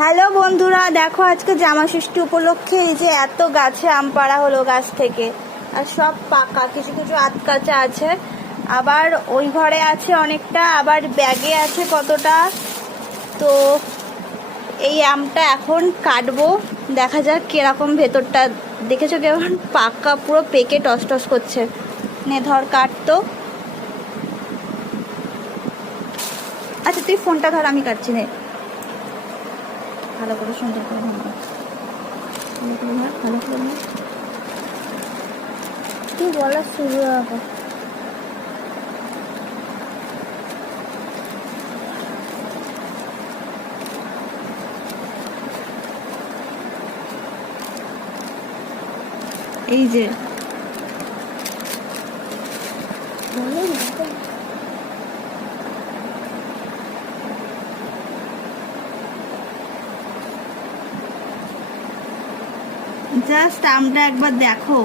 Hello বন্ধুরা, দেখো আজকে জামা ষষ্ঠী উপলক্ষে এই যে এত গাছে আম পাড়া হলো গাছ থেকে। আর সব পাকা, কিছু কিছু আধ কাঁচা আছে, আবার ওই ঘরে আছে অনেকটা, আবার ব্যাগে আছে কতটা। তো এই আমটা এখন কাটবো, দেখা যাক কিরকম ভেতরটা। দেখেছো কেমন পাকা, পুরো পেকে টস টস করছে। নে ধর কাটতো। আচ্ছা তুই ফোনটা ধর, আমি কাটছি। নে ভালো করে সুন্দর করে ভালো করে তুই বলা শুরু হবে। এই যে জাস্ট আমটা একবার দেখো।